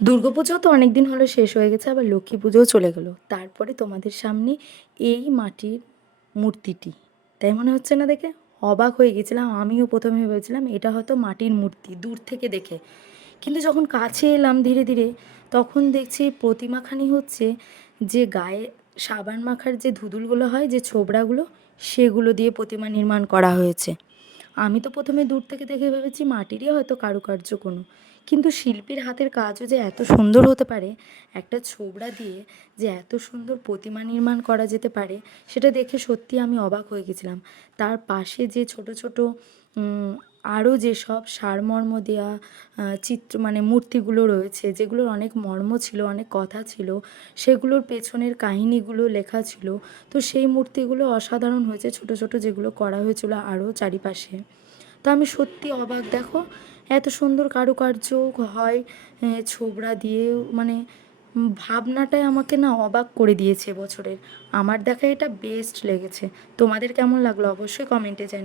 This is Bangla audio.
দুর্গাপুজো তো অনেক দিন হলো শেষ হয়ে গেছে, আবার লক্ষ্মী পুজোও চলে গেল। তারপরে তোমাদের সামনে এই মাটির মূর্তিটি, তাই মনে হচ্ছে না দেখে? অবাক হয়ে গেছিলাম। আমিও প্রথমে ভেবেছিলাম এটা হয়তো মাটির মূর্তি দূর থেকে দেখে, কিন্তু যখন কাছে এলাম ধীরে ধীরে, তখন দেখছি প্রতিমাখানি হচ্ছে যে গায়ে সাবান মাখার যে ধুদুলগুলো হয়, যে ছোবড়াগুলো, সেগুলো দিয়ে প্রতিমা নির্মাণ করা হয়েছে। আমি তো প্রথমে দূর থেকে দেখে ভেবেছি মাটিরই হয়তো কারুকার্য কোনো, কিন্তু শিল্পীর হাতের কাজও যে এত সুন্দর হতে পারে, একটা ছোবড়া দিয়ে যে এত সুন্দর প্রতিমা নির্মাণ করা যেতে পারে, সেটা দেখে সত্যি আমি অবাক হয়ে গেছিলাম। তার পাশে যে ছোট ছোট আরও যেসব সারমর্ম দেওয়া চিত্র মানে মূর্তিগুলো রয়েছে, যেগুলোর অনেক মর্ম ছিল, অনেক কথা ছিল, সেগুলোর পেছনের কাহিনিগুলো লেখা ছিল। তো সেই মূর্তিগুলো অসাধারণ হয়েছে, ছোট ছোট যেগুলো করা হয়েছিল আরও চারিপাশে। তো আমি সত্যি অবাক, দেখো এত সুন্দর কারুকার্য হয় ছোবড়া দিয়ে, মানে ভাবনাটাই আমাকে না অবাক করে দিয়েছে বছরের। আমার দেখা এটা বেস্ট লেগেছে। তোমাদের কেমন লাগলো অবশ্যই কমেন্টে জানিও।